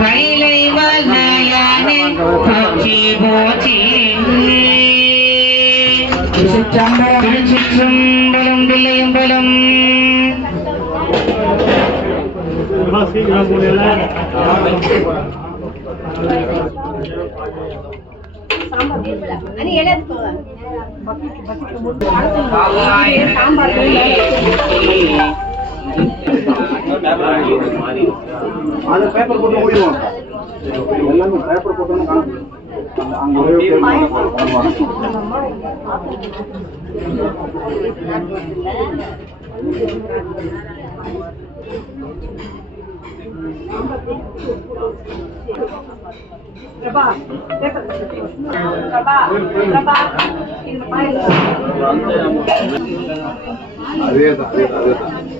கைலை மலையானே போற்றி போற்றி திருச்சிற்றம்பலம் தில்லையம்பலம் அந்த பேப்பர் போட்டு ஓடிடுவோம் எல்லாமே பேப்பர் போட்டோம்னா காணும். அங்க ஒரே போடுவாங்க. அதேதான் அதேதான் அதேதான்.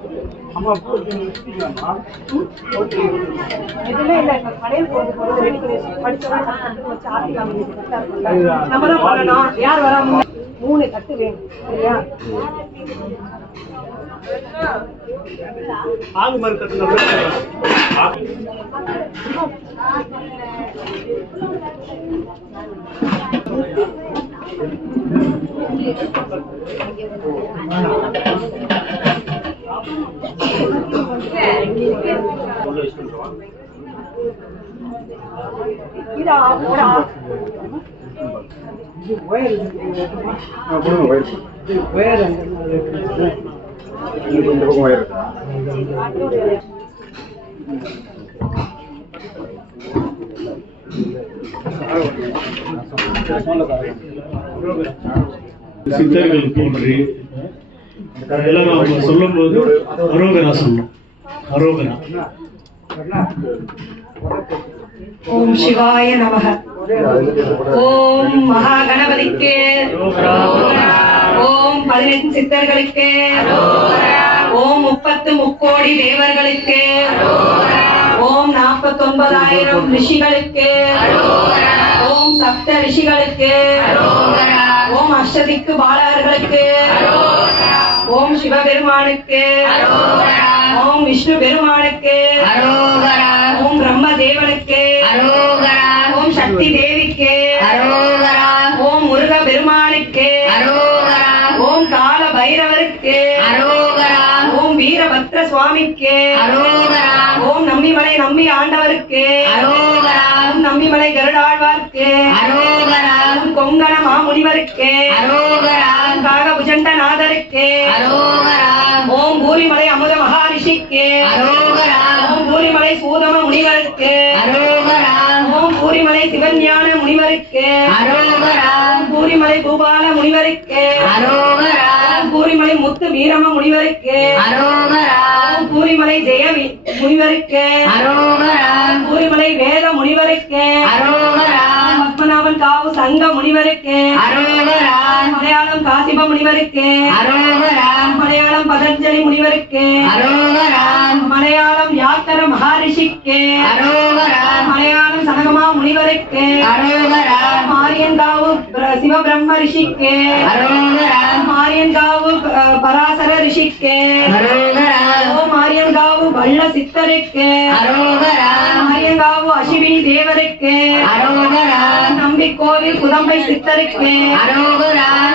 எதுவுமே இல்ல இப்ப கடையில் போறது ரெடி பண்ணி வச்சு படிச்சவங்க கட்டு வச்சு ஆர்த்திக்கலாம் நம்ம தான் பண்ணணும் யார் வராம மூணு கட்டு வேணும் சரியா? ஆகு மறுக்கத்துல சித்தர்கள் போற்றி அதெல்லாம் சொல்லும் போது அரோகரா சொல்லணும் அரோகரா. ஓம் சிவாய நமக. ஓம் மகா கணபதிக்கு ஓம் பதினெட்டு சித்தர்களுக்கு. ஓம் முப்பத்து முக்கோடி தேவர்களுக்கு. ஓம் நாற்பத்தொன்பதாயிரம் ரிஷிகளுக்கு. ஓம் சப்த ரிஷிகளுக்கு. ஓம் அஷ்டதிக்கு பாலகர்களுக்கு ஓம் சிவபெருமானுக்கு. ஓம் விஷ்ணு பெருமானுக்கு. ஓம் பிரம்ம தேவனுக்கு வீரபத்ர சுவாமிக்கு. ஓம் நம்பிமலை நம்பி ஆண்டவருக்கு. ஓம் நம்பிமலை கருடாழ்வார்க்கு. ஓம் கொங்கண மாமுனிவருக்கு. ஓம் காகபுஜண்ட நாதருக்கு ஓம் பூரிமலை அமுத மகாரிஷிக்கு. ஓம் பூரிமலை சூதம முனிவருக்கு. ஓம் பூரிமலை சிவஞான முனிவருக்கு. பூரிமலை பூபால முனிவருக்கு. ஓம் பூரிமலை முத்து வீரம முனிவருக்கு. பூரிமலை ஜெய முனிவருக்கு. பூரிமலை வேத முனிவருக்கு. பத்மநாபன் காவு சங்க முனிவருக்கு. மலையாளம் காசிப முனிவருக்கு. மலையாளம் பதஞ்சலி முனிவருக்கு. மலையாளம் யாக்கர மகாரிஷிக்கு. மலையாளம் சனகமா முனிவருக்கு. மாரியன்காவு பிர- சிவபிரம்ம ரிஷிக்கு. மாரியன்காவு அஹ், பராசர ரிஷிக்கு. மாரியன்காவு வள்ள சித்தருக்கு. மாரியன்காவு அசிவினி தேவருக்கு. நம்பி கோவில் குதம்பை சித்தருக்கு.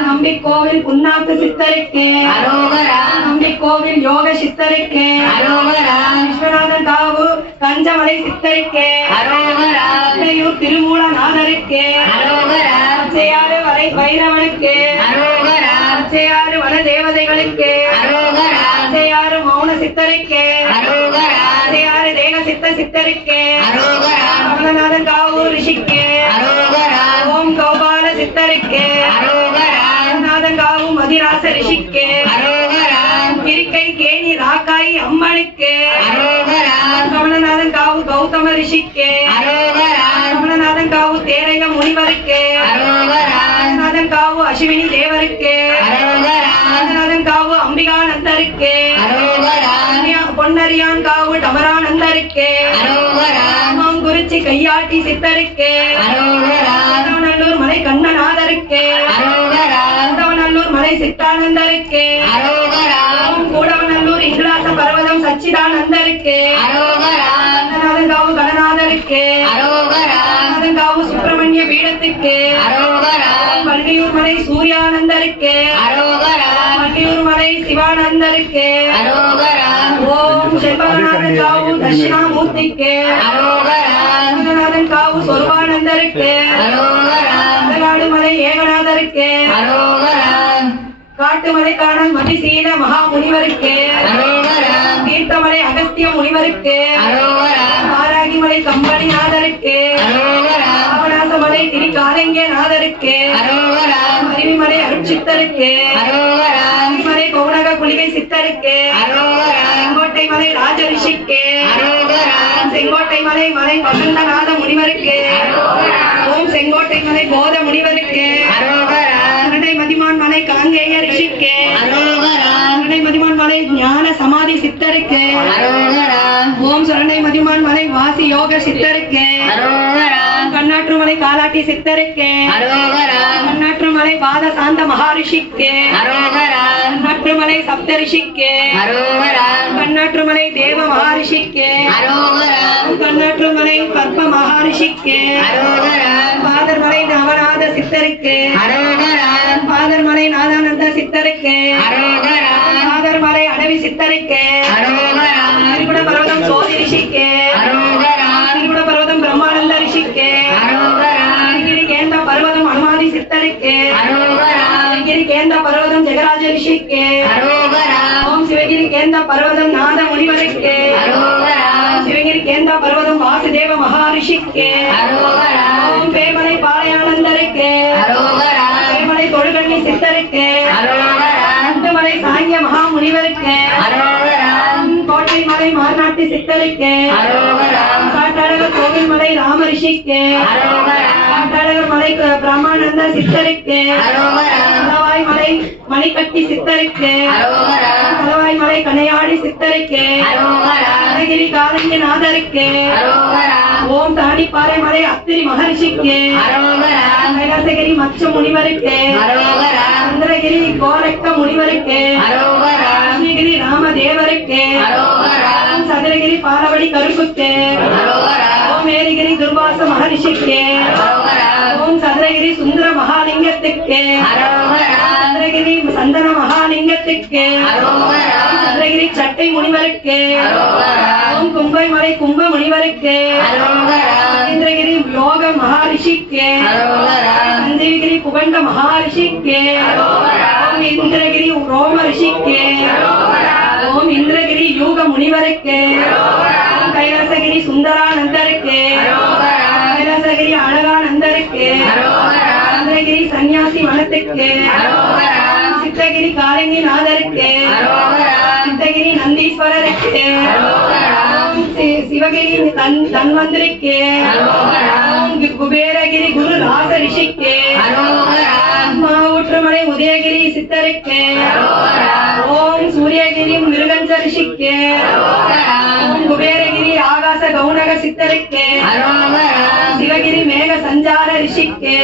நம்பி கோவில் புன்னாக்கு சித்தருக்கு. நம்பி கோவில் யோக சித்தருக்கு. விஸ்வநாதன் காவு கஞ்சமலை சித்தருக்கு. அத்தையூர் திருமூலநாதருக்கு. அச்சையாறு வரை பைரவனுக்கு. அச்சையாறு வன தேவதைகளுக்கு. அச்சையாறு மௌன சித்தருக்கு. அச்சையாறு தேக சித்த சித்தருக்கு. கமலநாதன் காவு ரிஷிக்கு. சித்தருக்கு நாதன் காவு மதிராச ரிஷிக்கு இருக்கை கேணி ராக்காய் அம்மனுக்கு. கமலநாதன் காவு கௌதம ரிஷிக்கு. கமலநாதன் காவு தேரைய முனிவருக்கு. நாதன் அஸ்வினி தேவருக்கு. காவு அம்பிகானந்தருக்கு. பொன்னரியான் காவு டமரானந்தருக்கு. குறிச்சி கையாட்டி சித்தருக்கு. சித்தானந்தருக்கு. கூடவநல்லூர் இங்கிலாச பர்வதம் சச்சிதானந்தருக்கு. காவு கணநாதருக்கு. நாதன் காவு சுப்பிரமணிய பீடத்துக்கு. வள்ளியூர் மலை சூர்யானந்தருக்கு. வள்ளியூர் மலை சிவானந்தருக்கு. ஓம் செல்வநாதன் காவு தட்சிணாமூர்த்திக்கு காவு சொருவானந்தருக்கு. காட்டுமலை காணல் மதிசீல மகா முனிவருக்கு. தீர்த்தமலை அகஸ்திய முனிவருக்கு. ஆராகிமலை கம்பனிநாதருக்கு பாபநாசமலை திரிகாரங்கிய நாதருக்கு. அருவிமலை அருட்சித்தருக்கு. அருவிமலை கௌனக குளிகை சித்தருக்கு. செங்கோட்டை மலை ராஜரிஷிக்கு. செங்கோட்டை மலை மலை வசந்தநாத முனிவருக்கு. ஓம் செங்கோட்டை மலை போத முனிவருக்கு கரடை மதிமான் மலை காங்கேய ரிஷிக்கு கரடை மதிமான் மலை ஞான சமாதி சித்தருக்கு. ஓம் சரண்டை மதிமான் மலை வாசி யோக சித்தருக்கு. கண்ணாற்று மலை காலாட்டி சித்தருக்கு. கண்ணாற்று மலை பாத சாந்த மகாரிஷிக்கு கண்ணாற்று மலை சப்தரிஷிக்கு. கண்ணாற்று மலை தேவ மகாரிஷிக்கு. கண்ணாற்று மலை பத்ம மகாரிஷிக்கு. பாதர் மலை நவநாத சித்தருக்கு. பாதர் மலை நாதானந்த சித்தருக்கு. சித்தருக்கு. திருகுட பர்வதம் சோதி ரிஷிக்கு. திருகுட பர்வதம் பிரம்மானந்த ரிஷிக்கு. அருகிரி கேந்த பர்வதம் அனுமாதி சித்தருக்கு. அருகிரி கேந்த பர்வதம் ஜெகராஜ ரிஷிக்கு. ஓம் சிவகிரி கேந்த பர்வதம் நாத முனிவருக்கு. சிவகிரி கேந்த பர்வதம் வாசுதேவ மகாரிஷிக்கு பேமலை பாளையானந்தருக்கு பேமலை தொழுகண்ணி சித்தருக்கு மலை சாங்கிய மகா முனிவருக்கு கோட்டை மலை மாநாட்டு சித்தருக்கு காட்டாளர் கோவில் மலை ராமரிஷிக்கு காட்டாளர் மலை பிரம்மானந்த சித்தருக்கு மலை மணிக்கட்டி சித்தருக்கு. தலவாய் மலை கனையாடி சித்தருக்கு. அழகிரி காலங்கி நாதருக்கு ஓம் தாணிப்பாறை மலை அத்திரி மகரிஷிக்கு. கைலாசகிரி மச்ச முனிவருக்கு. சந்திரகிரி கோரக்க முனிவருக்கு. கிருஷ்ணகிரி ராமதேவருக்கு. சதுரகிரி பாலவடி கருப்புக்கு. ஓம் ஏரிகிரி துர்வாச மகரிஷிக்கு. சந்திரகிரி சுந்தர மகாலிங்கத்துக்கு சந்திரகிரி சந்தன மகாலிங்கத்துக்கு சந்திரகிரி சட்டை முனிவருக்கு. ஓம் கும்பை மலை கும்ப முனிவருக்கு சந்திரகிரி லோக மகாரிஷிக்கு. சந்திரகிரி புகண்ட மகாரிஷிக்கு. ஓம் இந்திரகிரி ரோம ரிஷிக்கு ஓம் இந்திரகிரி யூக முனிவருக்கு. கைலாசகிரி சுந்தரானந்தருக்கு. கைலாசகிரி அழக அழகானந்தருக்கு சந்திரகிரி சன்னியாசி வனத்துக்கு சித்தகிரி காலங்கி நாதருக்கு சித்தகிரி நந்தீஸ்வரருக்கு. சிவகிரி தன் தன்வந்திரிக்கு குபேரகிரி குரு ராச ரிஷிக்கு மாவுற்றுமலை உதயகிரி சித்தருக்கு. ஓம் சூரியகிரி மிருகஞ்ச ரிஷிக்கு. குபேரகிரி ஆகாச கௌனக சித்தருக்கு. சிவகிரி மேக சஞ்சார ரிஷிக்கு.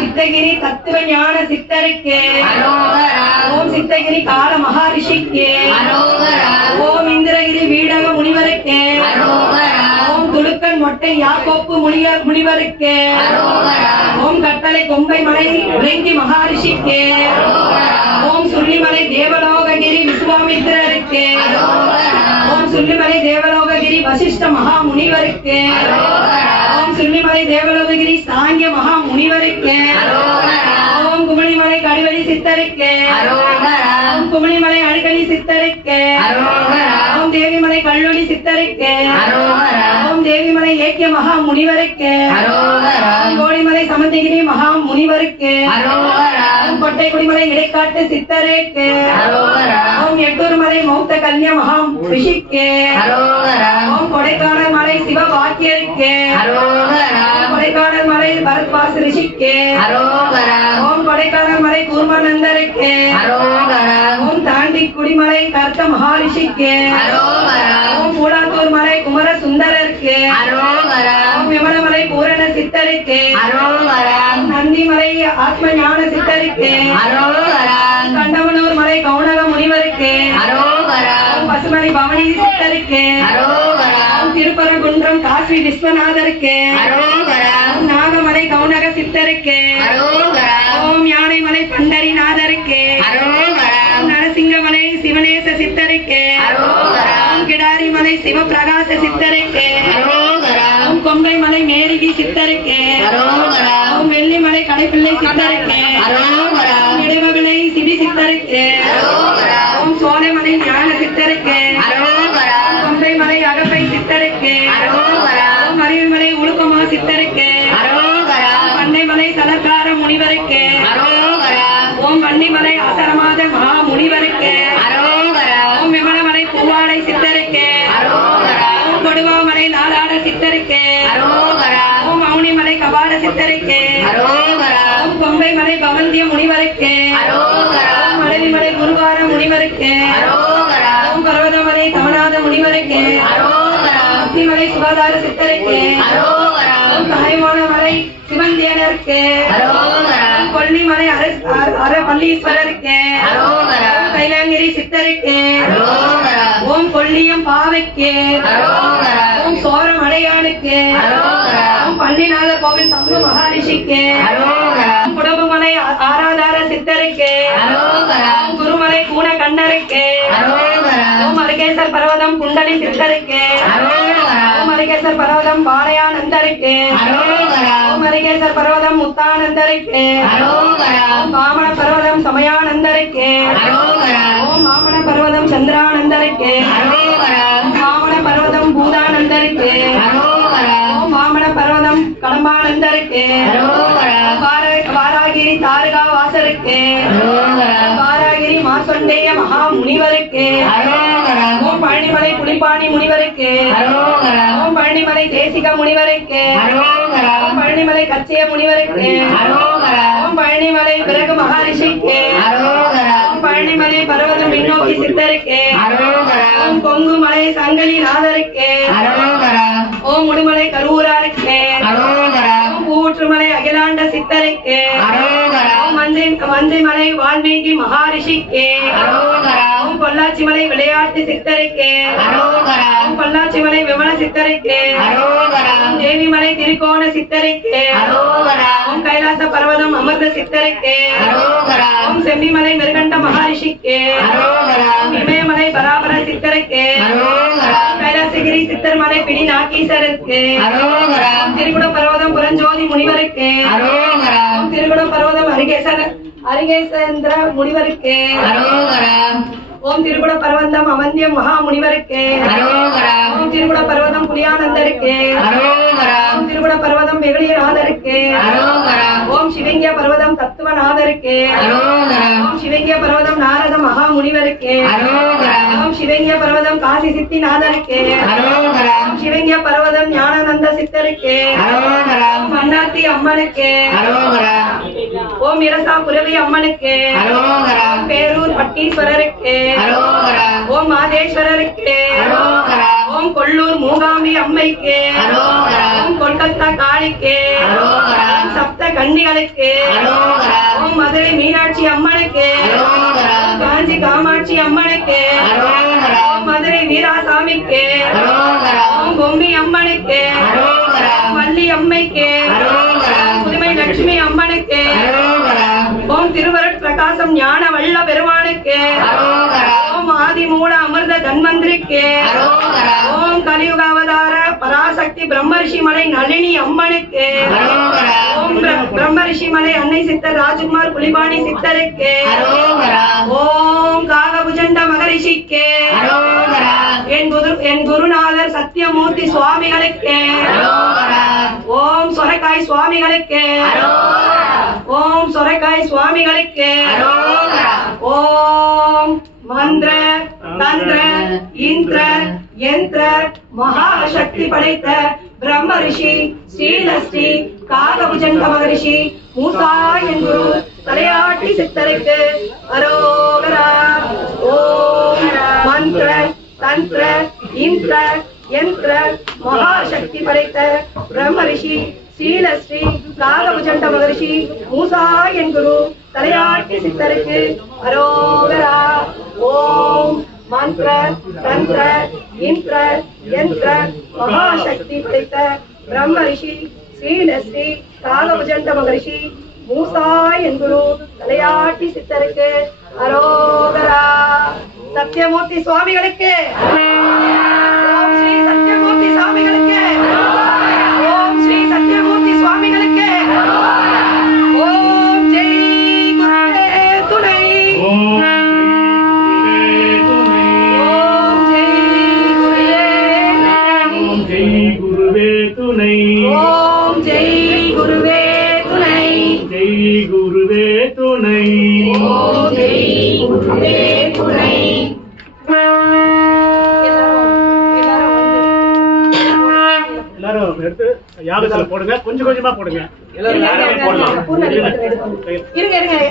சித்தகிரி தத்துவ ஞான சித்தருக்கு. ஓம் சித்தகிரி கால மகாரிஷிக்கு. ஓம் இந்திரகிரி வீடக முனிவருக்கு. ஓம் துலுக்கன் மொட்டை யாக்கோப்பு முனிய முனிவருக்கு. ஓம் கட்டளை கொம்பை மலை உறங்கி மகாரிஷிக்கு. ஓம் சுள்ளிமலை தேவலோககிரி விஸ்வாமித்திரருக்கு. ஓம் சுள்ளிமலை தேவலோககிரி வசிஷ்ட மகா முனிவருக்கு. சுள்ளிமலை தேவலோககிரி சாங்கிய மகா முனிவருக்கு. ஓம் குமணிமலை கடிவழி சித்தருக்கு. ஓம் குமணிமலை அடிக்கடி சித்தருக்கு. கல்லொளி சித்தருக்கு. ஓம் தேவிமலை ஏக்கிய மகா முனிவருக்கு. கோடிமலை சமந்தகிரி மகா முனிவருக்கு. ஓம் கொட்டை குடிமலை இடைக்காட்டு சித்தருக்கு. ஓம் எட்டூர் மலை மௌத்த கல்ய மகா ரிஷிக்கு. ஓம் கொடைக்கானல் மலை சிவபாக்கியருக்கு. ஓம் கொடைக்கானல் மலை பரத்வாச ரிஷிக்கு. ஓம் கொடைக்கானல் மலை கூர்மானந்தருக்கு. ஓம் தாண்டி குடிமலை கர்த்த மகாரிஷிக்கு. ஓம் மூலாத்தூர் மலை குமர சுந்தரருக்கு. ஓம் விமலமலை பூரண சித்தருக்கு. நந்திமலை ஆத்ம ஞான சித்தருக்கு. கண்டவனூர் மலை கவுனக முனிவருக்கு. பசுமலை பவனி சித்தருக்கு. திருப்பரங்குன்றம் காசி விஸ்வநாதருக்கு. நாகமலை கவுனக சித்தருக்கு. ஓம் யானைமலை பண்டரிநாதருக்கு. சிவபிரகாச சித்தருக்கு. அரோகரா கொங்கை மலை மேரிகி சித்தருக்கு. அரோகரா வெள்ளிமலை கடைப்பிள்ளை சித்தருக்கு. அரோகரா ஓம் இடைமவிளை சிவி சித்தருக்கு. அரோகரா சோலைமலை ஞான சித்தருக்கு. அரோகரா கொங்கை மலை அகப்பை சித்தருக்கு. அரோகரா ஓம் உழுக்கமா சித்தருக்கு. அரோகரா ஓம் பண்ணைமலை சலக்கார முனிவருக்கு. அரோகரா ஓம் வன்னிமலை அசரமாத மகா முனிவருக்கு அரோகரா ஓம் விமலமலை பூவாடை சித்த கொடுவாமலை நாடாட சித்தருக்கு ஓம் மௌனிமலை கபால சித்தருக்கு. ஓம் கொங்கைமலை பவந்திய முனிவருக்கு. ஓம் மடலிமலை குருவார முனிவருக்கு. ஓம் பர்வதமலை தவநாத முனிவருக்கு. அத்திமலை சுகாதார சித்தருக்கு. தாய்மான மலை சிவந்தேனருக்கு அரோகரா. ஓம் கொல்லிமலை அர- ஓம் கைலாங்கிரி சித்தருக்கு. ஓம் கொல்லியம் பாவைக்கு. ஓம் சோரம் அடையானுக்கு அரோகரா. ஓம் பன்னிநாதர் கோவில் சம்பு மகாரிஷிக்கு. குடம்புமலை ஆராதார சித்தருக்கு. குருமலை கூன கண்ணருக்கு. மருகேசர் பர்வதம் குண்டலி சித்தருக்கு. மருகேசர் பர்வதம் பாளையானந்தருக்கு மருகேசர் பர்வதம் முத்தானந்தருக்கு. மாமன பர்வதம் சமயானந்தருக்கு. ஓம் மாமன பர்வதம் சந்திரானந்தருக்கு. மாமன பர்வதம் பூதானந்தருக்கு. மாமன பர்வதம் கடம்பானந்தருக்கு. வாராகிரி தாரகா வாசருக்கு வாராகிரி மாசொண்டைய மகா முனிவருக்கு ஓம் பழனிமலை புலிப்பாணி முனிவருக்கு. ஓம் பழனிமலை தேசிக முனிவருக்கு. ஓம் பழனிமலை கச்சிய முனிவருக்கு. ஓம் பழனிமலை பிறகு மகாரிஷிக்கு. ஓம் பழனிமலை பர்வதம் பின்னோக்கி சித்தருக்கு. ஓம் கொங்குமலை சங்கலி நாதருக்கு. ஓம் முடுமலை கரூராருக்கு. அரோகரா ஓம் பூற்றுமலை அகிலாண்ட சித்தருக்கு. மஞ்சை மஞ்சைமலை வால்மீகி மகாரிஷிக்கு. ஓம் பொள்ளாச்சிமலை விளையாட்டு சித்தருக்கு. ஓம் பொள்ளாச்சிமலை விமல சித்தருக்கு. ஓம் தேவிமலை திருக்கோண சித்தருக்கு. ஓம் கைலாச பர்வதம் அமர்ந்த சித்தருக்கு. ஓம் செம்மிமலை மிருகண்ட மகாரிஷிக்கு. இமயமலை பராபர சித்தருக்கு. அரோகரா ஓம் கைலாசகிரி சித்தர்மலை பிடி ஓம் திருக்குட பர்வதம் புரஞ்சோதி முனிவருக்கு. திருக்குட பர்வதம் அரிகேசர அரிகேசேந்திர முனிவருக்கு. ஓம் திருக்குட பர்வதம் அவந்திய மகா முனிவருக்கு அரோகரா. ஓம் திருக்குட பர்வதம் புலியானந்தருக்கு ஓம் திருக்குட பர்வதம் வெகுளியநாதருக்கு ஓம் சிவங்கிய பர்வதம் தத்துவநாதருக்கு ஓம் சிவங்கிய பர்வதம் நாரத மகா முனிவருக்கு அரோகரா. ஓம் சிவங்கிய பர்வதம் காசி சித்திநாதருக்கு அரோகரா. ஓம் சிவங்கிய பர்வதம் ஞானானந்த சித்தருக்கு மன்னாத்தி அம்மனுக்கு. ஓம் இரசா புரவி அம்மனுக்கு. பேரூர் பட்டீஸ்வரருக்கு. ஓம் மாதேஸ்வரருக்கு. ஓம் கொள்ளூர் மூகாம்பி அம்மைக்கு. ஓம் கொல்கத்தா காளிக்கு. சப்த கன்னிகளுக்கு ஓம் மதுரை மீனாட்சி அம்மனுக்கு. காஞ்சி காமாட்சி அம்மனுக்கு. வீராசாமிக்கு. பொம்மி அம்மனுக்கு. வள்ளி அம்மைக்கு. புதுமை லட்சுமி அம்மனுக்கு. ஓம் திருவருட் பிரகாசம் ஞான வல்ல பெருமானுக்கு. ஓம் ஆதிமூல அமிர்த தன்வந்திரிக்கு. ஓம் கலியுக அவதார பராசக்தி பிரம்மரிஷி மலை நளினி அம்மனுக்கு. ஓம் பிர- பிரம்மரிஷி மலை அன்னை சித்தர் ராஜ்குமார் புலிபாணி சித்தருக்கு. ஓம் காகபுஜண்ட மகரிஷிக்கு. என் குரு என் குருநாதர் சத்யமூர்த்தி சுவாமிகளுக்கு. ஓம் சொரக்காய் சுவாமிகளுக்கு. ஓம் சொரக்காய் சுவாமிகளுக்கு. ஓம் மந்திர தந்திர இந்திர யந்திர மகாசக்தி படைத்த பிரம்ம ரிஷி ஸ்ரீலஸ்ரீ காகபுஜங்க மகரிஷி மூசா என் குரு தலையாட்டி சித்தருக்கு அரோகரா. ஓம் மந்திர தந்திர இந்திர யந்திர மகாசக்தி படைத்த பிரம்ம ரிஷி ஸ்ரீலஸ்ரீ காகபுஜண்ட மகரிஷி மூசா என்குரு தலையாட்டி சித்தருக்கு அரோகரா. ஓம் மந்திர தந்திர இந்திர யந்திர மகாசக்தி படைத்த பிரம்ம ரிஷி ஸ்ரீலஸ்ரீ காலபுஜண்ட மகரிஷி மூசா என்குரு தலையாட்டி சித்தருக்கு அரோகரா. சத்யமூர்த்தி சுவாமிகளுக்கு. ஸ்ரீ சத்யமூர்த்தி சுவாமிகளுக்கு.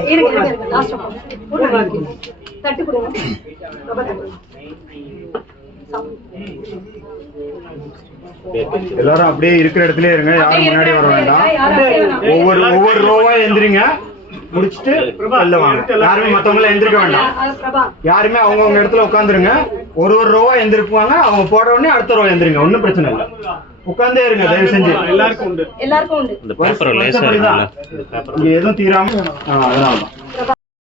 இருங்க, இருங்க. தட்டு கொடுங்க. ரொம்ப. எல்லாரும் அப்படியே இருக்கிற இடத்துல இருங்க யாரும் முன்னாடி வர வேண்டாம். ஒவ்வொரு ஒவ்வொரு ரோவா எந்திரிங்க முடிச்சிட்டு வெளில வாங்க யாருமே மத்தவங்கள எந்திரிக்க வேண்டாம் யாருமே அவங்கவங்க இடத்துல உட்காந்துருங்க ஒரு ஒரு ரோவா எந்திரிப்பாங்க அவங்க போட உடனே அடுத்த ரோ எந்திரிங்க ஒண்ணும் பிரச்சனை இல்லை உட்கார்ந்தே இருங்க தயவு செஞ்சு. எல்லாருக்கும் உண்டு. எல்லாருக்கும் உண்டு. இந்த பேப்பர் லேசா. இருக்குல்ல இந்த பேப்பர் இங்க எதுவும் தீராம பிரபா